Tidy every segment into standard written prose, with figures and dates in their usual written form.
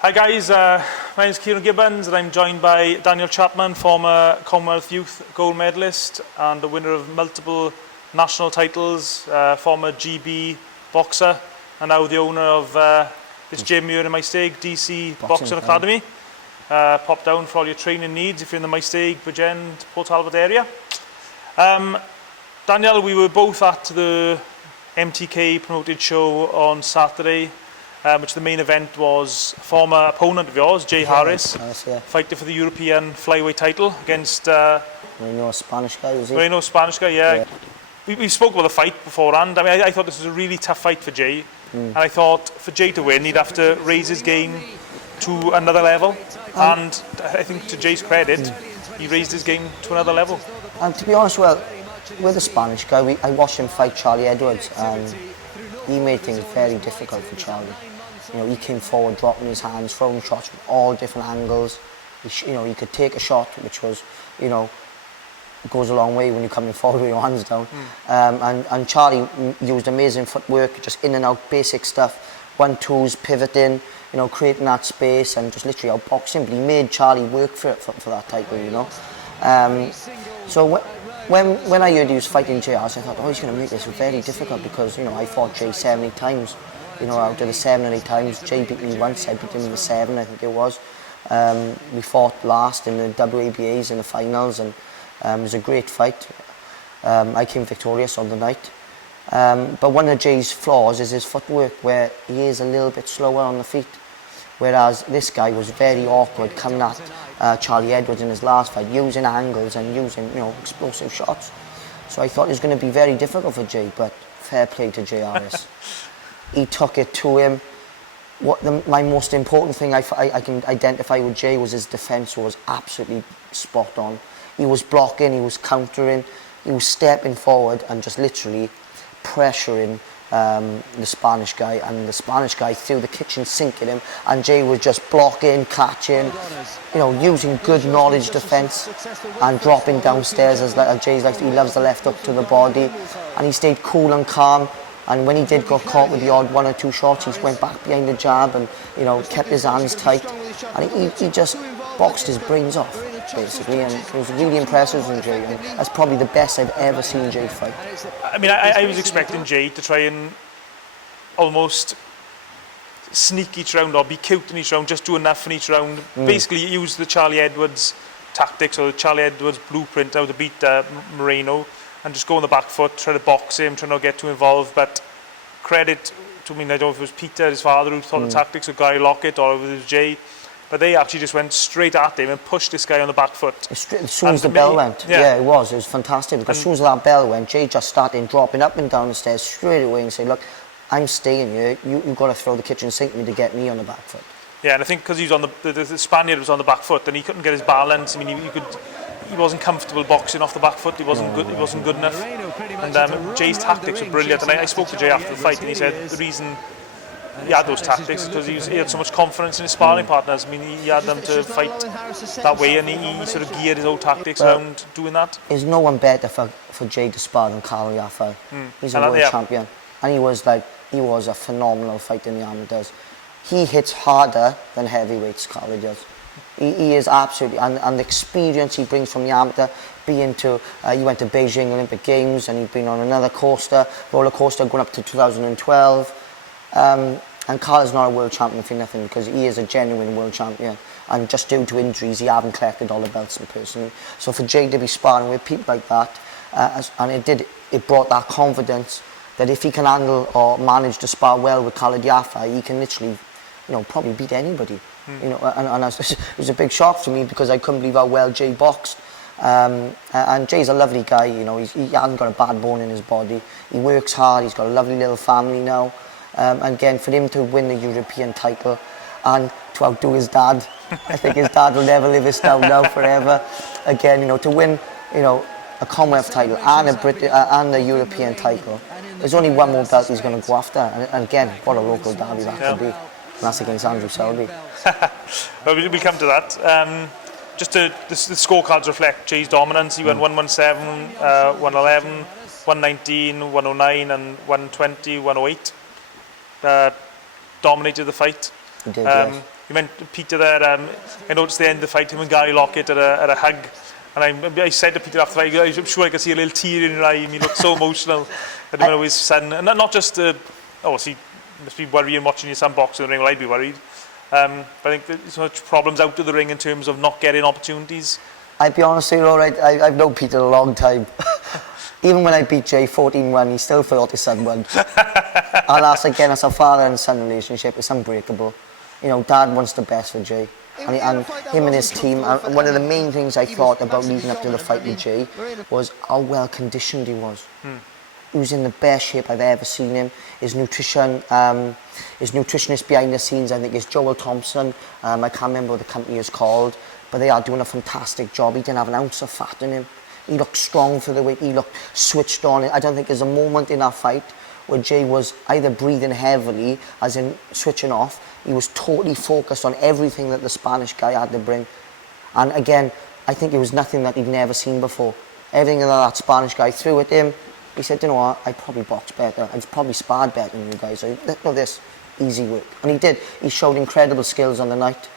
Hi guys, my name is Kieran Gibbons and I'm joined by Daniel Chapman, former Commonwealth Youth gold medalist and the winner of multiple national titles, former GB boxer and now the owner of this gym here in Maesteg, DC Boxing Academy. Pop down for all your training needs if you're in the Maesteg, Bridgend, Port Talbot area. Daniel, we were both at the MTK promoted show on Saturday, which the main event was former opponent of yours, Jay Harris, fighting for the European flyweight title against Moreno, Spanish guy, was he? Moreno, Spanish guy, yeah. We spoke about the fight beforehand. I mean, I thought this was a really tough fight for Jay, and I thought for Jay to win, he'd have to raise his game to another level, and I think to Jay's credit, he raised his game to another level. And to be honest, well, with the Spanish guy, I watched him fight Ciaran Edwards, and he made things very difficult for Charlie. You know, he came forward, dropping his hands, throwing shots from all different angles. He could take a shot, which was, goes a long way when you're coming forward with your hands down. And Charlie used amazing footwork, just in and out, basic stuff, 1-2s, pivoting, creating that space and just literally outboxing. But he made Charlie work for that title, So when I heard he was fighting Jay Harris, I thought, he's going to make this very difficult because, I fought Jay 70 times. Out of the 7 or 8 times, Jay beat me once, I beat him in the 7, I think it was. We fought last in the WABAs in the finals, and it was a great fight. I came victorious on the night. But one of Jay's flaws is his footwork, where he is a little bit slower on the feet. Whereas this guy was very awkward coming at Ciaran Edwards in his last fight, using angles and using, explosive shots. So I thought it was going to be very difficult for Jay, but fair play to Jay Harris. He took it to him. My most important thing I can identify with Jay was his defence was absolutely spot on. He was blocking, he was countering, he was stepping forward and just literally pressuring the Spanish guy, and the Spanish guy threw the kitchen sink at him, and Jay was just blocking, catching, using good knowledge defence and dropping downstairs as Jay's like, he loves the left hook to the body, and he stayed cool and calm. And when he did got caught with the odd 1 or 2 shots, he went back behind the jab and, kept his hands tight. And he just boxed his brains off, basically. And it was really impressive from Jay. And that's probably the best I've ever seen Jay fight. I mean, I was expecting Jay to try and almost sneak each round or be cute in each round, just do enough in each round. Basically, use the Ciaran Edwards tactics or the Ciaran Edwards blueprint how to beat Moreno. And just go on the back foot, try to box him, try not to get too involved. But credit to, I don't know if it was Peter, his father, who thought the tactics, or Gary Lockett, or if it was Jay. But they actually just went straight at him and pushed this guy on the back foot. As soon as the bell went, it was fantastic. Because as soon as that bell went, Jay just started dropping up and down the stairs straight away and said, look, I'm staying here. You've got to throw the kitchen sink at me to get me on the back foot. Yeah, and I think because he was on the Spaniard was on the back foot and he couldn't get his balance. I mean, he wasn't comfortable boxing off the back foot. He wasn't good. He wasn't good enough. And Jay's tactics were brilliant. And I spoke to Jay after the fight, and he said the reason he had those tactics because he had so much confidence in his sparring partners. I mean, he had them to fight that way, and he sort of geared his own tactics around doing that. There's no one better for Jay to spar than Carl Yaffa. He's a world champion, and he was a phenomenal fighter in the amateurs. He hits harder than heavyweights, Carl does. He is absolutely, and the experience he brings from the amateur, he went to Beijing Olympic Games, and he's been on another roller coaster going up to 2012. And Carl is not a world champion for nothing because he is a genuine world champion. And just due to injuries, he hasn't collected all the belts personally. So for Jay to be sparring with people like that, and it brought that confidence that if he can handle or manage to spar well with Khalid Yaffa, he can literally, probably beat anybody. And it was a big shock to me because I couldn't believe how well Jay boxed. And Jay's a lovely guy, he hasn't got a bad bone in his body. He works hard, he's got a lovely little family now. And again, for him to win the European title and to outdo his dad, I think his dad will never live his down now forever. Again, to win, a Commonwealth title and a European title, there's only one more belt he's going to go after. And again, what a local derby that could be. And that's against Andrew Selby. Well, we'll come to that. Just the scorecards reflect Jay's dominance. He won 117, 111, 119, 109 and 120, 108. Dominated the fight. He did, yes. You meant Peter there. I noticed the end of the fight, him and Gary Lockett at a hug. And I said to Peter after the fight, I'm sure I could see a little tear in your eye. He looked so emotional. I don't know his son, and not just obviously must be worrying watching your son box in the ring. Well, I'd be worried. But I think there's so much problems out of the ring in terms of not getting opportunities. I'd be honest with you, all right, I've known Peter a long time. Even when I beat Jay 14-1, he still thought his son won. And that's, again, it's a father and son relationship. It's unbreakable. You know, Dad wants the best for Jay. And him and his team, and one of the main things I thought about leading up to the fight with Jay was how well conditioned he was. He was in the best shape I've ever seen him. His nutrition, his nutritionist behind the scenes, I think is Joel Thompson. I can't remember what the company is called, but they are doing a fantastic job. He didn't have an ounce of fat in him. He looked strong for the weight. He looked switched on. I don't think there's a moment in that fight where Jay was either breathing heavily, as in switching off. He was totally focused on everything that the Spanish guy had to bring. And again, I think it was nothing that he'd never seen before. Everything that Spanish guy threw at him, he said, you know what, I probably boxed better. I'd probably sparred better than you guys. So look at this, easy work. And he did. He showed incredible skills on the night.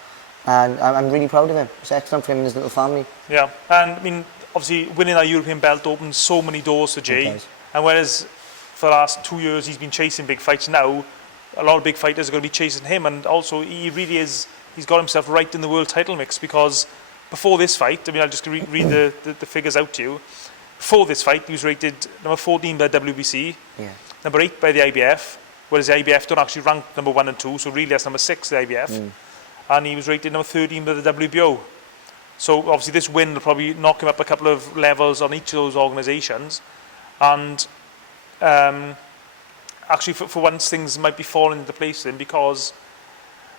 And I'm really proud of him. It's excellent for him and his little family. Yeah, and I mean, obviously winning that European belt opens so many doors for Jay. And whereas for the last 2 years he's been chasing big fights, now a lot of big fighters are going to be chasing him. And also he really is, he's got himself right in the world title mix, because before this fight, I mean, I'll just read the figures out to you. Before this fight, he was rated number 14 by WBC, number 8 by the IBF, whereas the IBF don't actually rank number 1 and 2, so really that's number 6, the IBF. And he was rated number 13 by the WBO. So obviously this win will probably knock him up a couple of levels on each of those organisations. And actually for once things might be falling into place then, because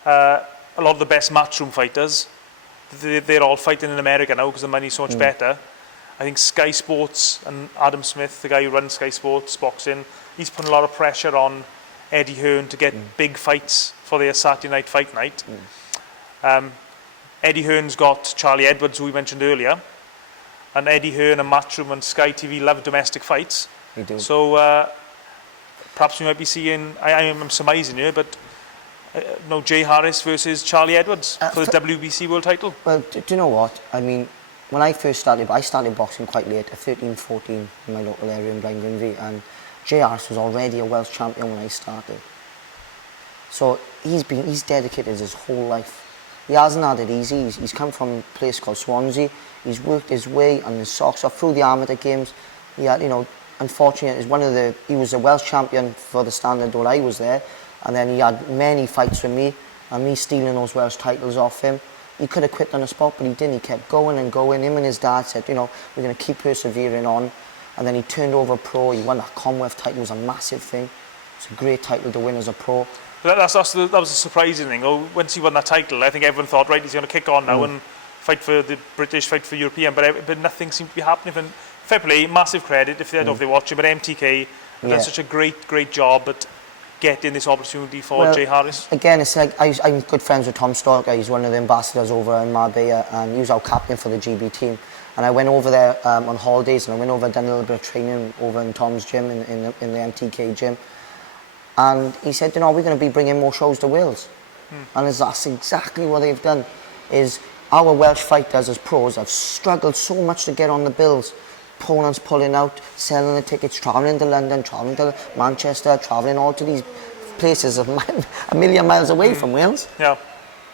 a lot of the best matchroom fighters, they're all fighting in America now because the money's so much better. I think Sky Sports and Adam Smith, the guy who runs Sky Sports Boxing, he's putting a lot of pressure on Eddie Hearn to get big fights for their Saturday night fight night. Eddie Hearn's got Charlie Edwards, who we mentioned earlier, and Eddie Hearn and Matchroom and Sky TV love domestic fights. They do. So perhaps we might be seeing, I am surmising here, but Jay Harris versus Charlie Edwards for the WBC world title. Well, do you know what? I mean, when I first started, I started boxing quite late, at 13, 14, in my local area in Blaengonvie, and Jay Harris was already a Welsh champion when I started. So he's dedicated his whole life. He hasn't had it easy. He's come from a place called Swansea. He's worked his way on his socks off through the amateur games. He had, unfortunately, he was a Welsh champion for the standard when I was there, and then he had many fights with me, and me stealing those Welsh titles off him. He could have quit on the spot, but he didn't. He kept going and going. Him and his dad said, we're going to keep persevering on. And then he turned over pro. He won that Commonwealth title. It was a massive thing. It's a great title to win as a pro. That was a surprising thing. Once he won that title, I think everyone thought, right, he's going to kick on now and fight for the British, fight for European. But nothing seemed to be happening. And fair play, massive credit if they watch it. But MTK have done such a great job at getting this opportunity for Jay Harris. Again, it's like I'm good friends with Tom Stalker. He's one of the ambassadors over in Marbella, and he was our captain for the GB team. And I went over there on holidays, and I went over and done a little bit of training over in Tom's gym, in the MTK gym. And he said, we're going to be bringing more shows to Wales. And that's exactly what they've done. Is our Welsh fighters as pros have struggled so much to get on the bills. Opponents pulling out, selling the tickets, travelling to London, travelling to Manchester, travelling all to these places a million miles away from Wales. Yeah.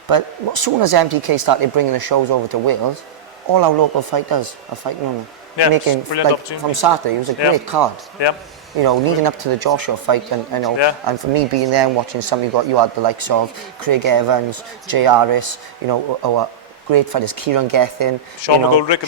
But as soon as MTK started bringing the shows over to Wales, all our local fighters are fighting on it. Yeah, making, from Saturday, it was a great card. Yeah. Leading up to the Joshua fight, and for me being there and watching somebody, you had the likes of Craig Evans, Jay Harris, our great fighters, Kieran Gething, Sean McGoldrick,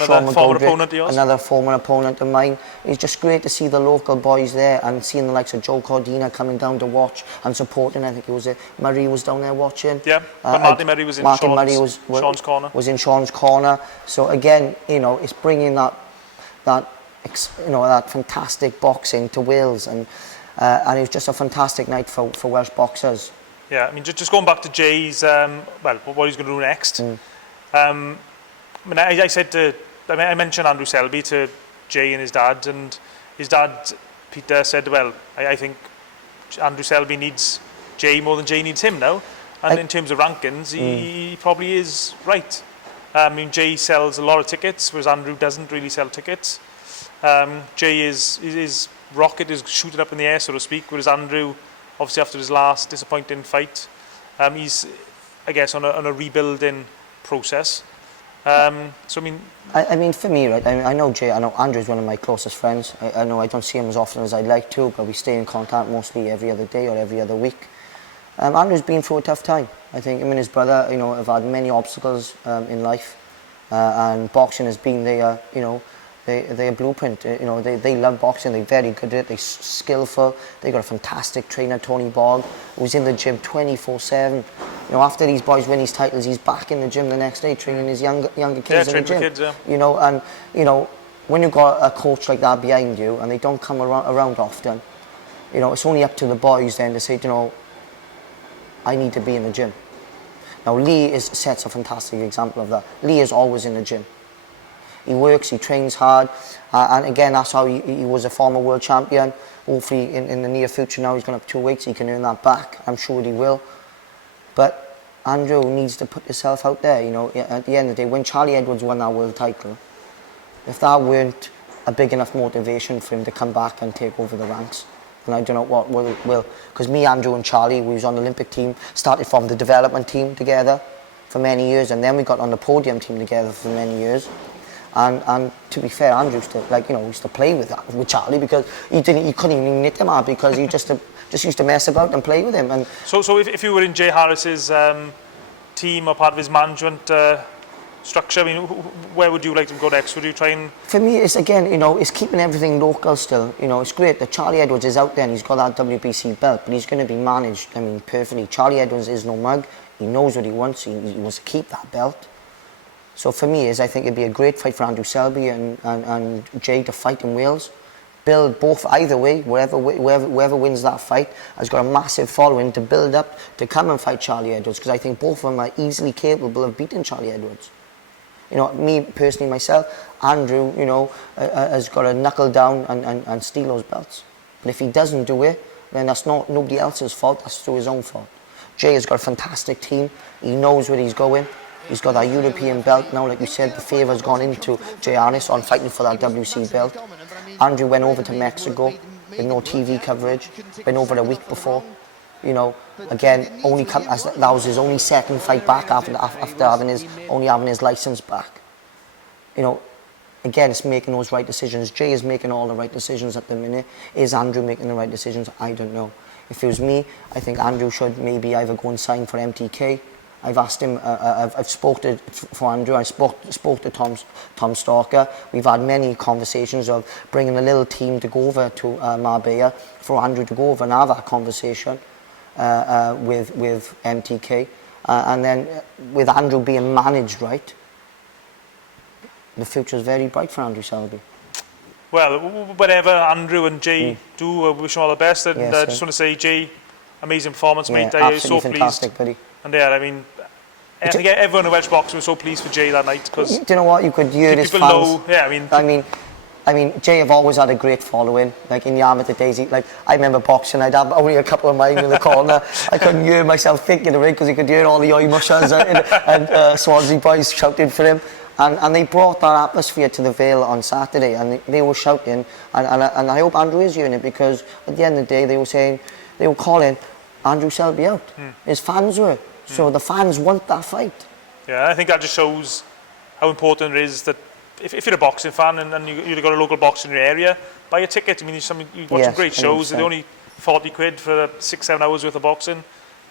another former opponent of mine. It's just great to see the local boys there and seeing the likes of Joe Cordina coming down to watch and supporting. I think it was Murray was down there watching. Yeah, Martin Murray was in Sean's corner. Was in Sean's corner. So again, it's bringing that fantastic boxing to Wales, and it was just a fantastic night for Welsh boxers. Yeah, I mean, just going back to Jay's, what he's going to do next. I said I mentioned Andrew Selby to Jay and his dad, Peter, said, I think Andrew Selby needs Jay more than Jay needs him now. And in terms of rankings, he probably is right. I mean, Jay sells a lot of tickets, whereas Andrew doesn't really sell tickets. Jay his rocket is shooting up in the air, so to speak, whereas Andrew, obviously after his last disappointing fight, he's, I guess, on a rebuilding process. So I mean, for me, right, I know Jay, I know Andrew's one of my closest friends. I know I don't see him as often as I'd like to, but we stay in contact mostly every other day or every other week. Andrew's been through a tough time. I think him and his brother, have had many obstacles in life, and boxing has been their blueprint. They love boxing. They're very good at it. They're skillful. They got a fantastic trainer, Tony Bogg, who's in the gym 24/7. After these boys win these titles, he's back in the gym the next day training his younger kids in the gym. Kids, yeah. When you've got a coach like that behind you, and they don't come around often, it's only up to the boys then to say, I need to be in the gym. Now Lee sets a fantastic example of that. Lee is always in the gym. He works, he trains hard, and again, that's how he was a former world champion. Hopefully in the near future now, he's gone up 2 weeks, he can earn that back. I'm sure he will. But Andrew needs to put himself out there. At the end of the day, when Ciaran Edwards won that world title, if that weren't a big enough motivation for him to come back and take over the ranks, and I don't know what will. Because me, Andrew and Charlie, we was on the Olympic team, started from the development team together for many years, and then we got on the podium team together for many years. And to be fair, Andrew used to play with Charlie, because he couldn't even knit him out, because he just used to mess about and play with him. And so if you were in Jay Harris's team or part of his management structure, where would you like to go next? Would you try and... For me, it's again, it's keeping everything local still. It's great that Ciaran Edwards is out there and he's got that WBC belt, but he's going to be managed, perfectly. Ciaran Edwards is no mug. He knows what he wants. He wants to keep that belt. So for me, I think it'd be a great fight for Andrew Selby and Jay to fight in Wales. Build both either way, whoever wins that fight has got a massive following to build up to come and fight Ciaran Edwards, because I think both of them are easily capable of beating Ciaran Edwards. Me personally, myself, Andrew, has got to knuckle down and steal those belts. But if he doesn't do it, then that's nobody else's fault, that's through his own fault. Jay has got a fantastic team, he knows where he's going. He's got that European belt now, like you said, the favour's gone into Jay Harris on fighting for that WC belt. Andrew went over to Mexico with no TV coverage, been over a week before. Again, that was his only second fight back after having his licence back. Again, it's making those right decisions. Jay is making all the right decisions at the minute. Is Andrew making the right decisions? I don't know. If it was me, I think Andrew should maybe either go and sign for MTK. I've asked him, I've spoken for Andrew, I spoke to Tom Stalker. We've had many conversations of bringing a little team to go over to Marbella for Andrew to go over and have that conversation with MTK. And then with Andrew being managed right, the future is very bright for Andrew Selby. Well, whatever Andrew and Jay do, I wish them all the best. And I just want to say, Jay, amazing performance, mate. I was so fantastic, pleased. Buddy. And I think everyone in Welsh boxing was so pleased for Jay that night, because do you know what, you could hear his fans. Know, yeah, I mean, Jay have always had a great following. Like in the amateur days, I remember boxing. I'd have only a couple of mine in the corner. I couldn't hear myself thinking of it, because you could hear all the oi mushers and Swansea boys shouting for him. And they brought that atmosphere to the Vale on Saturday, and they were shouting. And I hope Andrew is hearing it, because at the end of the day, they were calling Andrew Selby out. His fans were. So the fans want that fight. Yeah, I think that just shows how important it is that if you're a boxing fan and you've got a local boxer in your area, buy a ticket. You watch some great shows. 100%. They're only 40 quid for 6-7 hours worth of boxing.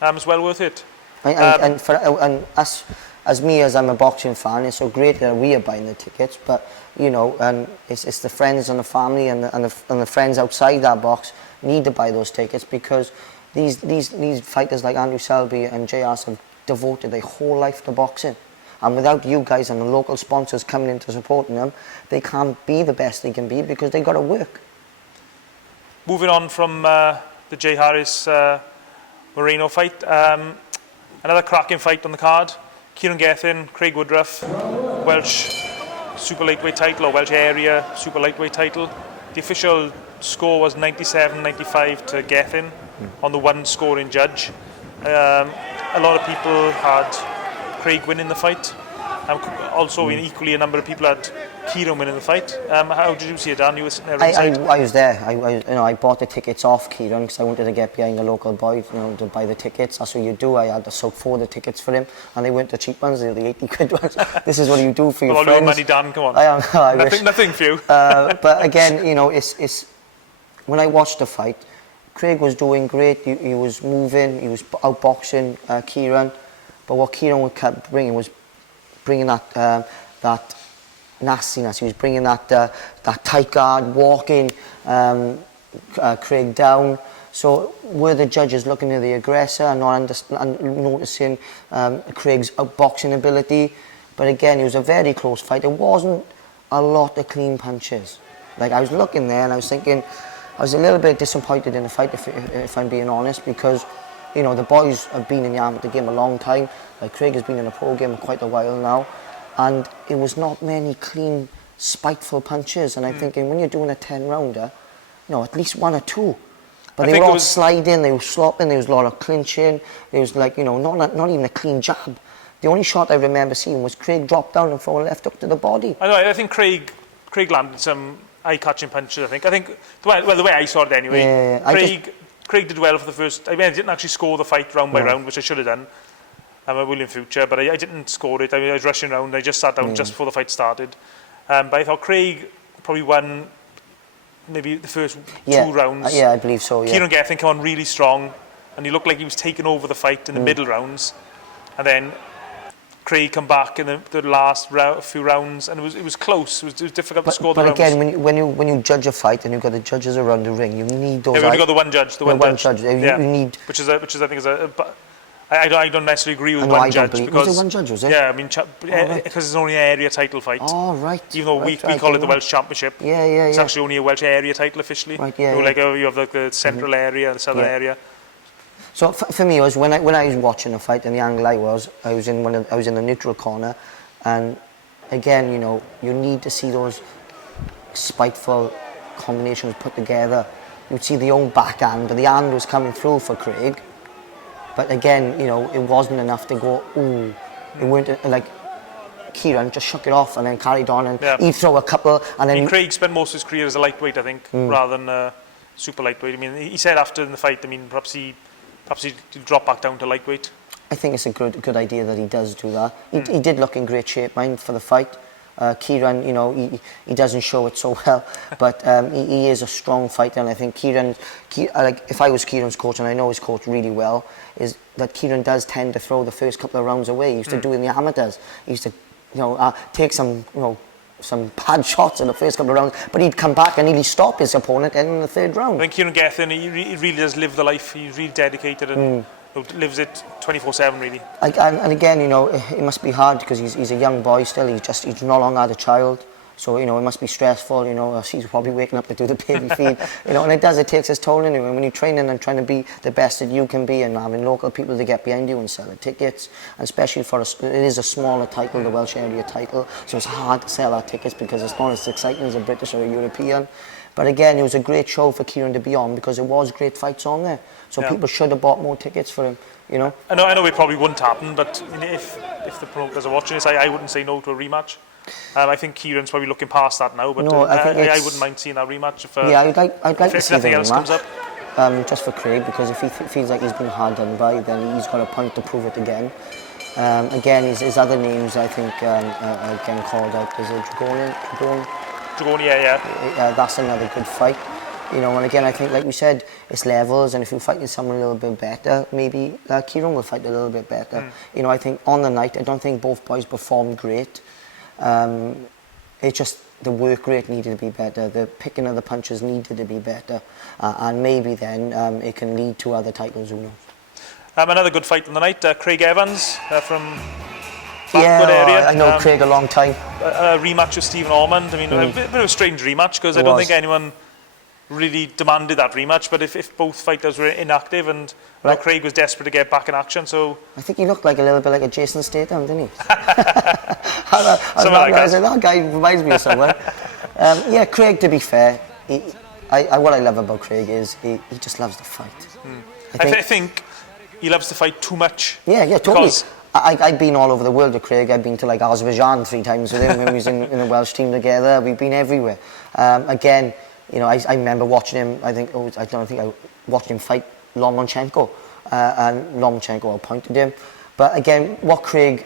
It's well worth it. And us, as I'm a boxing fan, it's so great that we are buying the tickets. But and it's the friends and the family and the friends outside that box need to buy those tickets, because these fighters like Andrew Selby and Jay Harris have devoted their whole life to boxing. And without you guys and the local sponsors coming in to supporting them, they can't be the best they can be, because they've got to work. Moving on from the Jay Harris Moreno fight, another cracking fight on the card. Kieran Gething, Craig Woodruff, Welsh super lightweight title, or Welsh area super lightweight title. The official score was 97-95 to Gething on the one scoring judge. a lot of people had Craig winning the fight. Also, equally, a number of people had Kieran winning the fight. How did you see it, Dan? You were sitting there inside. I was there. I bought the tickets off Kieran because I wanted to get behind the local boy, to buy the tickets. That's what you do. I had to soak for the tickets for him, and they weren't the cheap ones. They were the 80 quid ones. This is what you do for your friends. All your money, Dan. Come on. I wish. Nothing for you. But again, it's when I watched the fight, Craig was doing great. He was moving. He was outboxing Kieran. But what Kieran kept bringing was that nastiness. He was bringing that tight guard, walking Craig down. So were the judges looking at the aggressor and not noticing Craig's outboxing ability? But again, it was a very close fight. There wasn't a lot of clean punches. Like, I was looking there and I was thinking, I was a little bit disappointed in the fight, if I'm being honest, because the boys have been in the amateur game a long time. Like, Craig has been in the pro game quite a while now, and it was not many clean, spiteful punches. And I'm thinking, when you're doing a 10-rounder, at least one or two. But they were all sliding, they were slopping, there was a lot of clinching. There was not even a clean jab. The only shot I remember seeing was Craig drop down and throw a left hook to the body. I think Craig landed some eye-catching punches. I think the way I saw it anyway. Yeah, Craig did well for the first. I didn't actually score the fight round by round, which I should have done. I'm a William Future, but I didn't score it. I was rushing around. I just sat down just before the fight started. But I thought Craig probably won maybe the first 2 rounds. Yeah, I believe so. Yeah. Kieran Gething came on really strong, and he looked like he was taking over the fight in the middle rounds, and then Craig come back in the last few rounds, and it was close. It was difficult to score the rounds. But again, when you judge a fight and you've got the judges around the ring, you need those. Yeah, we've only got the one judge. One judge. You need. Which I think is a. I don't necessarily agree with one judge because was it one judge, was it? Yeah, because it's only an area title fight. Oh, right. Even though we call it the Welsh Championship. Yeah. It's actually only a Welsh area title officially. Right. Yeah. You have the central area, the southern area. So for me, it was when I was watching the fight, and the angle I was in the neutral corner, and again, you need to see those spiteful combinations put together. You'd see the own backhand, and the hand was coming through for Craig. But again, it wasn't enough to go, ooh. It weren't like Kieran just shook it off and then carried on, and he'd throw a couple. And then Craig spent most of his career as a lightweight, I think, rather than super lightweight. He said after in the fight, perhaps he'll drop back down to lightweight. I think it's a good idea that he does do that. He did look in great shape, for the fight. Kieran, he doesn't show it so well, but he is a strong fighter, and I think Kieran, if I was Kieran's coach, and I know his coach really well, is that Kieran does tend to throw the first couple of rounds away. He used to do it in the amateurs. He used to, take some bad shots in the first couple of rounds, but he'd come back and he'd stop his opponent in the third round. I think Kieran Gething, he really does live the life. He's really dedicated and lives it 24/7 really. And again, it must be hard because he's a young boy still. He's no longer had a child, so it must be stressful. He's probably waking up to do the baby feed. And it takes its toll anyway. When you're training and trying to be the best that you can be, and having local people to get behind you and sell the tickets, and especially it is a smaller title, the Welsh area title, so it's hard to sell our tickets because it's not as exciting as a British or a European. But again, it was a great show for Kieran to be on because there was great fights on there. So people should have bought more tickets for him, I know it probably wouldn't happen, but if the promoters are watching this, I wouldn't say no to a rematch. I think Kieran's probably looking past that now, but I wouldn't mind seeing that rematch if I'd like to see nothing else comes up. Just for Craig, because if he feels like he's been hard done by, then he's got a point to prove it again. Again, his other names, I think, are getting called out. Is it Dragoni, yeah. That's another good fight. And again, I think, like we said, it's levels, and if you're fighting someone a little bit better, maybe Kieran will fight a little bit better. I think on the night, I don't think both boys performed great. It's just the work rate needed to be better, the picking of the punches needed to be better, and maybe then it can lead to other titles, who knows. Another good fight on the night, Craig Evans from Blackwood area. I know Craig a long time. A rematch with Stephen Ormond. A bit of a strange rematch because I don't think anyone really demanded that rematch, but if both fighters were inactive and Craig was desperate to get back in action, so I think he looked like a little bit like a Jason Statham, didn't he? That guy reminds me of someone. Craig, to be fair, what I love about Craig is he just loves the fight. I think he loves to fight too much. Yeah, totally. Because I've been all over the world with Craig. I've been to like Azerbaijan 3 times with him when we was in the Welsh team together. We've been everywhere. Again, you know, I remember watching him. I watched him fight Lomachenko, and Lomachenko appointed him. But again, what Craig,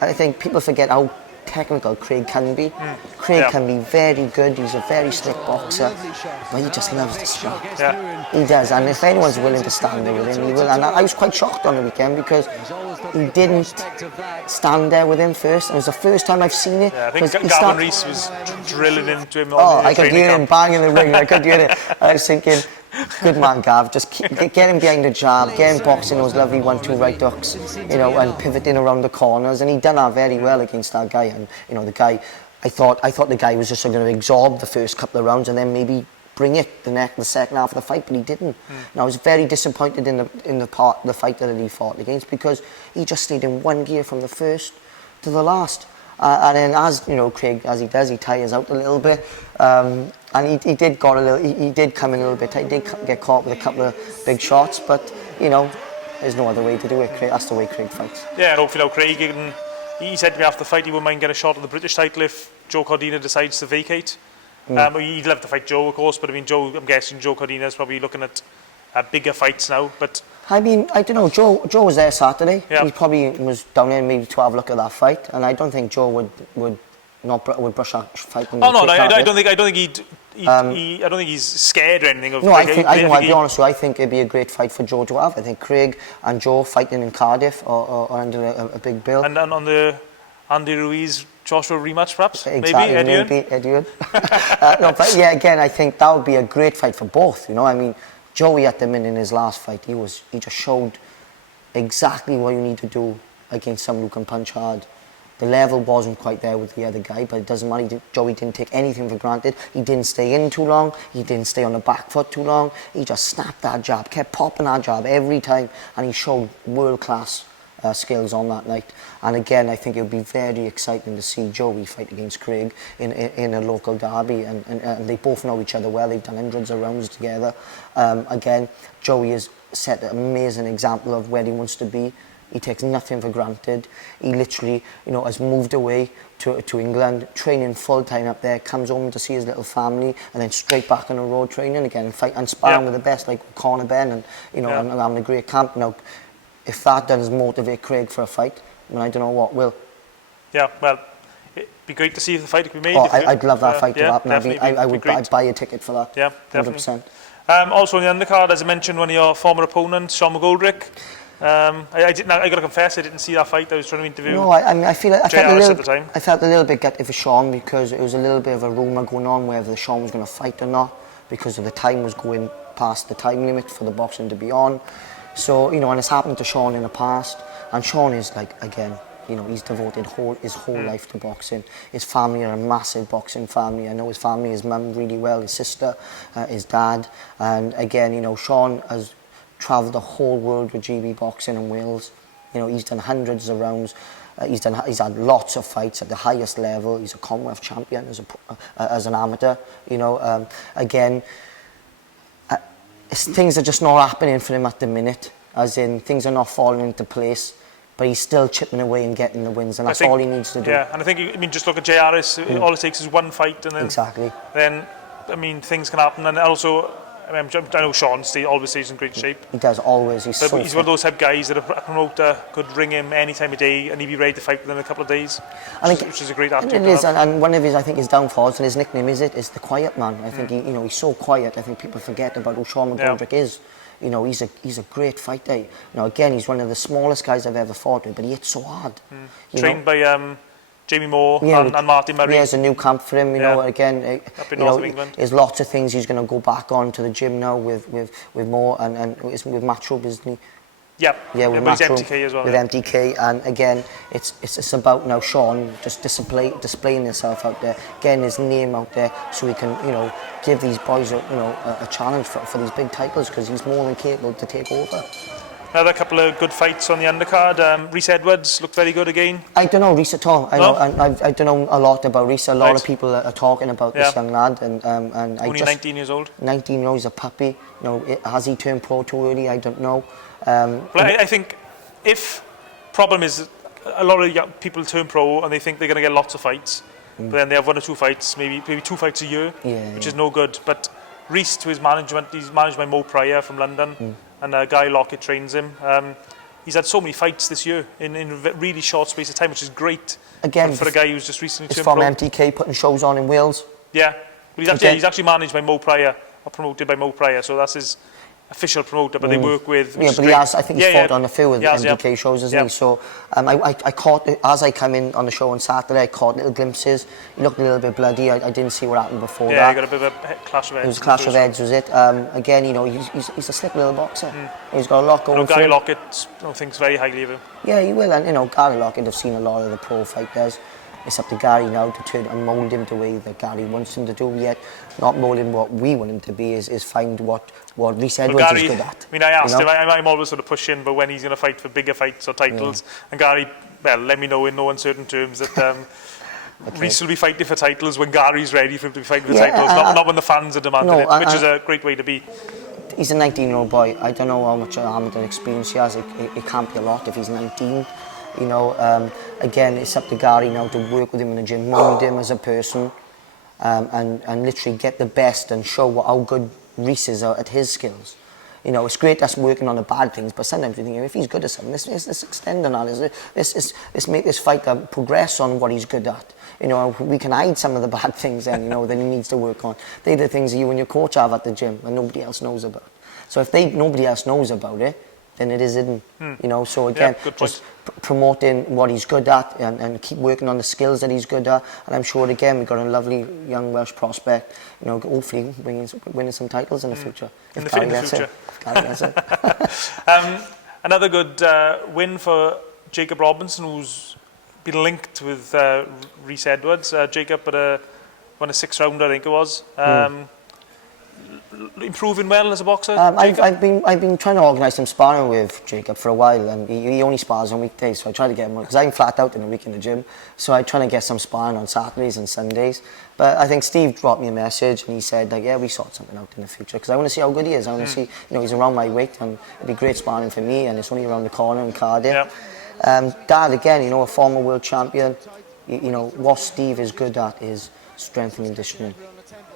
I think people forget how technical Craig can be. Craig can be very good. He's a very slick boxer, but he just loves to strike. He does, and if anyone's willing to stand there with him, he will. And I was quite shocked on the weekend because he didn't stand there with him first. It was the first time I've seen it. I think Gavin Rhys was drilling into him. I could hear him banging the ring. I could hear it. I was thinking, good man, Gav. Just get him behind the jab, get him boxing those lovely 1-2 right hooks, you know, and pivoting around the corners. And he done that very well against that guy. And you know, the guy, I thought the guy was just going to absorb the first couple of rounds and then maybe bring it the second half of the fight, but he didn't. And I was very disappointed in the fight that he fought against, because he just stayed in one gear from the first to the last. And then, as you know, Craig, as he does, he tires out a little bit. And he did come in a little bit. He did get caught with a couple of big shots, but you know, there's no other way to do it. That's the way Craig fights. Yeah, and hopefully now Craig, he said to me after the fight he wouldn't mind getting a shot at the British title if Joe Cordina decides to vacate. He'd love to fight Joe, of course, but I mean, I'm guessing Joe Cordina's probably looking at bigger fights now. But I mean, I don't know. Joe was there Saturday. Yeah. He probably was down there maybe to have a look at that fight, and I don't think Joe would brush that fight. I don't think he's scared or anything of. No, I'll be honest with you. I think it'd be a great fight for Joe to have. I think Craig and Joe fighting in Cardiff or under a big bill. And on the Andy Ruiz Joshua rematch, perhaps. Exactly, maybe Eddie. No, but yeah, again, I think that would be a great fight for both. You know, I mean, Joey at the minute in his last fight, he just showed exactly what you need to do against someone who can punch hard. The level wasn't quite there with the other guy, but it doesn't matter. Joey didn't take anything for granted. He didn't stay in too long. He didn't stay on the back foot too long. He just snapped that jab, kept popping that jab every time, and he showed world-class skills on that night. And again, I think it would be very exciting to see Joey fight against Craig in a local derby, and they both know each other well. They've done hundreds of rounds together. Again, Joey has set an amazing example of where he wants to be. He takes nothing for granted. He literally, you know, has moved away to England, training full time up there, comes home to see his little family, and then straight back on the road training again and fight and sparring with the best, like Conor Ben, and you know, and having a great camp. Now, if that does motivate Craig for a fight, then I don't know what will. Yeah, well, it'd be great to see if the fight could be made. Oh, I'd love that fight to happen. I'd buy a ticket for that. Yeah, definitely. 100%. Also on the undercard, as I mentioned, one of your former opponents, Sean McGoldrick. I got to confess, I didn't see that fight. I was trying to interview. No, I felt a little bit gutted for Sean, because it was a little bit of a rumour going on whether Sean was going to fight or not, because of the time was going past the time limit for the boxing to be on. So, you know, and it's happened to Sean in the past, and Sean is like, again, you know, he's devoted his whole life to boxing. His family are a massive boxing family. I know his family, his mum really well, his sister, his dad, and again, you know, Sean has travelled the whole world with GB boxing in Wales. You know, he's done hundreds of rounds. He's had lots of fights at the highest level. He's a Commonwealth champion as an amateur. You know, again, things are just not happening for him at the minute. As in, things are not falling into place. But he's still chipping away and getting the wins, and that's all he needs to do. Yeah, and I think, I mean, just look at JRS. All it takes is one fight, and then then, I mean, things can happen. And also, I know Sean always stays in great shape. He does, always. He's one of those type of guys that a promoter could ring him any time of day and he'd be ready to fight within a couple of days, which is a great attitude. It is, and one of his, I think, his downfalls, and his nickname is the quiet man. I think he's so quiet. I think people forget about who Sean McGoldrick is. You know, he's a great fighter. Now, again, he's one of the smallest guys I've ever fought with, but he hits so hard. Trained by Jamie Moore and Martin Murray. Yeah, there's a new camp for him. You know, again, up in north of England. There's lots of things he's going to go back on to the gym now with Moore and with Matchrobe, isn't he? Yeah, with MTK as well. With MTK, and again, it's about now Sean just displaying himself out there, getting his name out there, so he can, you know, give these boys a challenge for these big titles, because he's more than capable to take over. Another couple of good fights on the undercard. Rhys Edwards looked very good again. I don't know Rhys at all. I don't know a lot about Rhys. A lot of people are talking about this young lad, and only 19 years old. 19 years old, he's a puppy. You know, has he turned pro too early? I don't know. But I think if problem is a lot of young people turn pro and they think they're going to get lots of fights, but then they have 1 or 2 fights, maybe 2 fights a year, which is no good. But Rhys, to his management, he's managed by Mo Pryor from London, and Guy Lockett trains him. He's had so many fights this year in a really short space of time, which is great. Again, for a guy who's just recently turned from pro. MTK putting shows on in Wales. Yeah, but he's actually managed by Mo Pryor, or promoted by Mo Pryor, so that's his official promoter, but they work with... Yeah, but I think he's fought on a few of the MTK shows, hasn't he? So I caught, as I come in on the show on Saturday, I caught little glimpses. He looked a little bit bloody. I didn't see what happened before that. Yeah, he got a bit of a clash of heads. It was a clash of heads, was it? Again, you know, he's a slick little boxer. He's got a lot going for him. Guy Lockett thinks very highly of him. Yeah, he will, and you know, Gary Lockett, I've seen a lot of the pro fighters. It's up to Gary now to turn and mould him the way that Gary wants him to do, yet not mould him what we want him to be, is find what Rhys Edwards is good at. I mean, I asked him, I'm always sort of pushing, but when he's going to fight for bigger fights or titles, and Gary, well, let me know in no uncertain terms that Rhys will be fighting for titles when Gary's ready for him to be fighting for titles, not when the fans are demanding it, which is a great way to be. He's a 19-year-old boy. I don't know how much amateur experience he has. It can't be a lot if he's 19. You know, again, it's up to Gary now to work with him in the gym, mould him as a person, and literally get the best and show how good Rhys is at his skills. You know, it's great us working on the bad things, but sometimes we think, if he's good at something, let's extend on that. Let's make this fighter progress on what he's good at. You know, we can hide some of the bad things then, you know, that he needs to work on. They're the things that you and your coach have at the gym and nobody else knows about. So if nobody else knows about it, then it is hidden, you know. So again, just promoting what he's good at and keep working on the skills that he's good at. And I'm sure, again, we've got a lovely young Welsh prospect, you know, hopefully winning some titles in the future. In the future. Gary gets it. Another good win for Jacob Robinson, who's been linked with Rhys Edwards. Jacob won a 6-rounder, I think it was. Improving well as a boxer? I've been trying to organise some sparring with Jacob for a while, and he only spars on weekdays, so I try to get him, because I'm flat out in the week in the gym, so I try to get some sparring on Saturdays and Sundays. But I think Steve dropped me a message and he said, like, yeah, we sort something out in the future, because I want to see how good he is. I want to see, you know, he's around my weight, and it'd be great sparring for me, and it's only around the corner in Cardiff. Dad, again, you know, a former world champion, you know, what Steve is good at is strength and conditioning,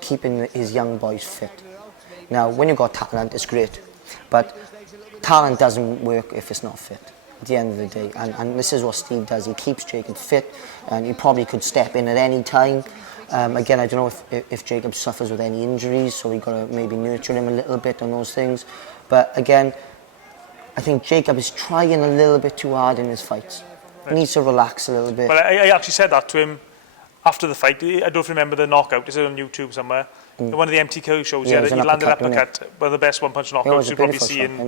keeping his young boys fit. Now, when you've got talent, it's great, but talent doesn't work if it's not fit at the end of the day, and this is what Steve does. He keeps Jacob fit, and he probably could step in at any time. Again, I don't know if Jacob suffers with any injuries, so we've got to maybe nurture him a little bit on those things. But again, I think Jacob is trying a little bit too hard in his fights. He needs to relax a little bit. Well, I actually said that to him after the fight. I don't remember the knockout. It's on YouTube somewhere. One of the MTK shows, he landed an uppercut, one of the best one-punch knockouts you'll probably see in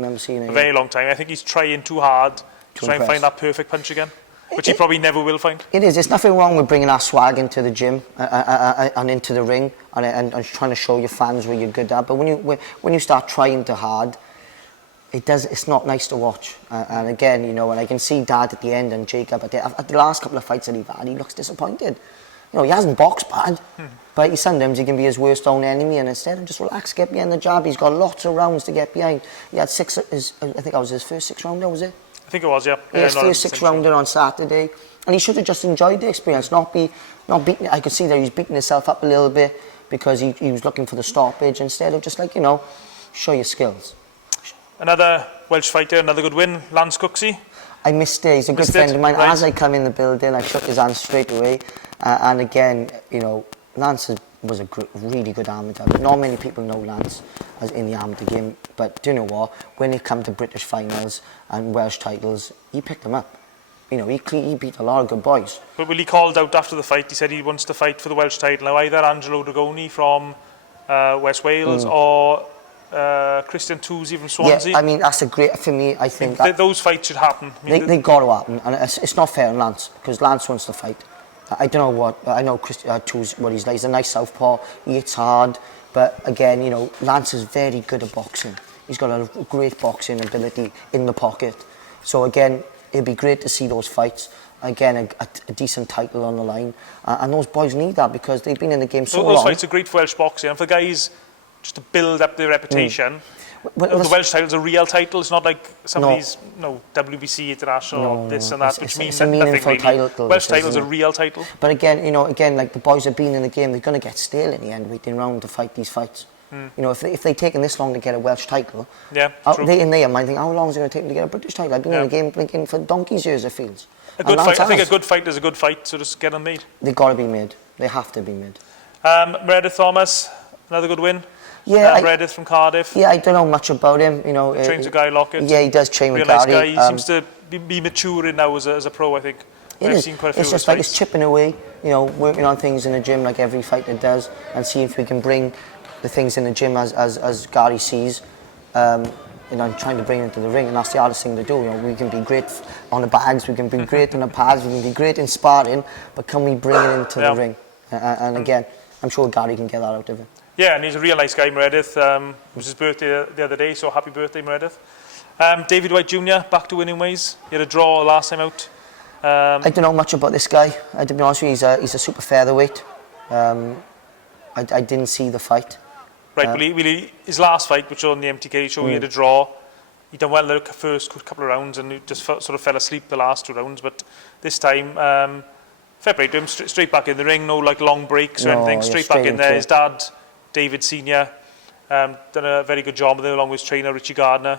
a very long time. I think he's trying too hard to try and find that perfect punch again, which he probably never will find. It is. There's nothing wrong with bringing that swag into the gym and into the ring and trying to show your fans what you're good at. But when you start trying too hard, it's not nice to watch. And again, you know, and I can see Dad at the end and Jacob at the last couple of fights that he's had, he looks disappointed. You know, he hasn't boxed bad, but sometimes he can be his worst own enemy, and instead of just relax, get behind the jab, he's got lots of rounds to get behind. He had I think that was his first 6-rounder, was it? I think it was, yeah. His first 6-rounder on Saturday, and he should have just enjoyed the experience, not beating. I could see that he was beating himself up a little bit because he was looking for the stoppage instead of just, like, you know, show your skills. Another Welsh fighter, another good win, Lance Cooksey. I missed it. He's a good friend of mine. Right. As I come in the building, I shook his hand straight away. And again, you know, Lance was a really good amateur. Not many people know Lance as in the amateur game, but do you know what? When it comes to British finals and Welsh titles, he picked them up. You know, he beat a lot of good boys. But when he called out after the fight, he said he wants to fight for the Welsh title. Now, either Angelo Dragoni from West Wales or Christian Toosey from Swansea. Yeah, I mean, that's a great, for me, I think those fights should happen. I mean, they got to happen, and it's not fair on Lance, because Lance wants to fight. I don't know what, I know Toosey, what he's like. He's a nice southpaw, he hits hard, but again, you know, Lance is very good at boxing. He's got a great boxing ability in the pocket. So again, it'd be great to see those fights. Again, a decent title on the line, and those boys need that because they've been in the game so long. Those fights are great for Welsh boxing, and for guys just to build up their reputation. the Welsh title's a real title. It's not like some of No. these, WBC international, No, this no. and that, It's- which it's means a nothing meaningful really. title, Welsh this is, title's a real title. But again, like the boys have been in the game, they're going to get stale in the end, waiting around to fight these fights. If they've taken this long to get a Welsh title, Yeah, true. they in there might think, how long is it going to take them to get a British title? I've been in the game blinking for donkey's years, it feels. A good fight. I think a good fight is a good fight, so just get them made. They've got to be made. They have to be made. Maredudd Thomas, another good win. Yeah, Maredudd from Cardiff. Yeah, I don't know much about him. Trains with Guy Lockett. Yeah, he does train Real with nice Gary. guy. He seems to be maturing now as a pro, I think. I've seen quite a few It's of just his like fights. it's chipping away, working on things in the gym like every fighter does, and see if we can bring the things in the gym as Gary sees, and trying to bring it into the ring, and that's the hardest thing to do. We can be great on the bags, we can be great on the pads, we can be great in sparring, but can we bring it into the ring? And again, I'm sure Gary can get that out of him. Yeah, and he's a real nice guy, Maredudd. It was his birthday the other day, so happy birthday, Maredudd. David White Jr., back to winning ways. He had a draw last time out. I don't know much about this guy. To be honest with you, he's a super featherweight. I didn't see the fight. Right, well, his last fight, which was on the MTK show, he had a draw. He done well in the first couple of rounds and he just sort of fell asleep the last 2 rounds. But this time, fair play to him, straight back in the ring, no like long breaks or anything, straight back in there. His dad, David Senior, done a very good job with him along with his trainer, Richie Gardner,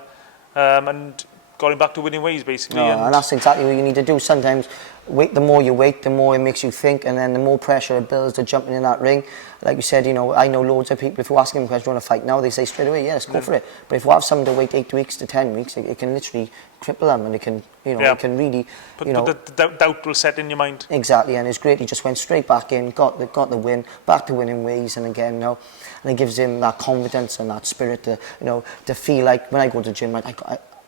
and got him back to winning ways basically. And that's exactly what you need to do. Sometimes the more you wait, the more it makes you think, and then the more pressure it builds to jumping in that ring. Like you said, I know loads of people, if you ask them questions, do you want to fight now? They say straight away, yeah, let's go for it. But if you have someone to wait 8 weeks to 10 weeks, it can literally cripple them, and it can, it can really, But the doubt will set in your mind. Exactly, and it's great. He just went straight back in, got the win, back to winning ways, and again, and it gives him that confidence and that spirit to, to feel like when I go to the gym,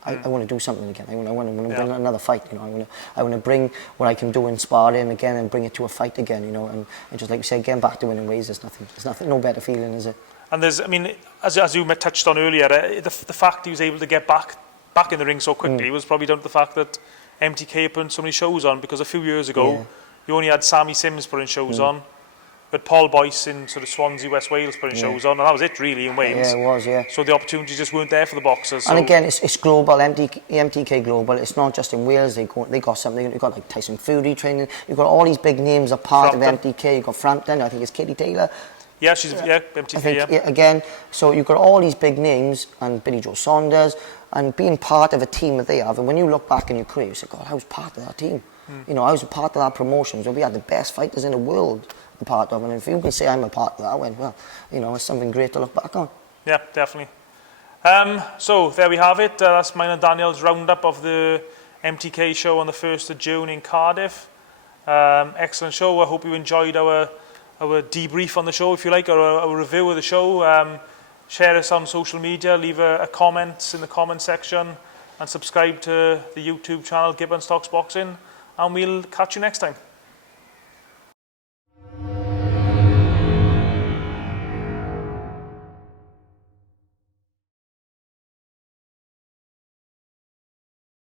I want to do something again. I want to bring another fight. I want to bring what I can do in sparring again and bring it to a fight again. And just like you said, getting back to winning ways. There's nothing, no better feeling, is it? And there's, as you touched on earlier, the fact he was able to get back in the ring so quickly was probably down to the fact that MTK put so many shows on. Because a few years ago, you only had Sammy Sims putting shows on. But Paul Boyce in sort of Swansea, West Wales putting shows on, and that was it really in Wales. Yeah, it was, yeah. So the opportunities just weren't there for the boxers. So. And again, it's global, MTK Global. It's not just in Wales. They got something. You've got like Tyson Fury training. You've got all these big names are part of MTK. You've got Frampton. I think it's Katie Taylor. Yeah, she's MTK. I think, again, so you've got all these big names and Billy Joe Saunders, and being part of a team that they have. And when you look back in your career, you say, God, I was part of that team. I was a part of that promotion. So we had the best fighters in the world. Part of, and if you can say I'm a part of that, it's something great to look back on. Yeah, definitely. So there we have it. That's mine and Daniel's roundup of the MTK show on the 1st of June in Cardiff. Excellent show. I hope you enjoyed our debrief on the show, if you like, or a review of the show. Share us on social media, leave a comment in the comment section, and subscribe to the YouTube channel Gibbons Talks Boxing, and we'll catch you next time.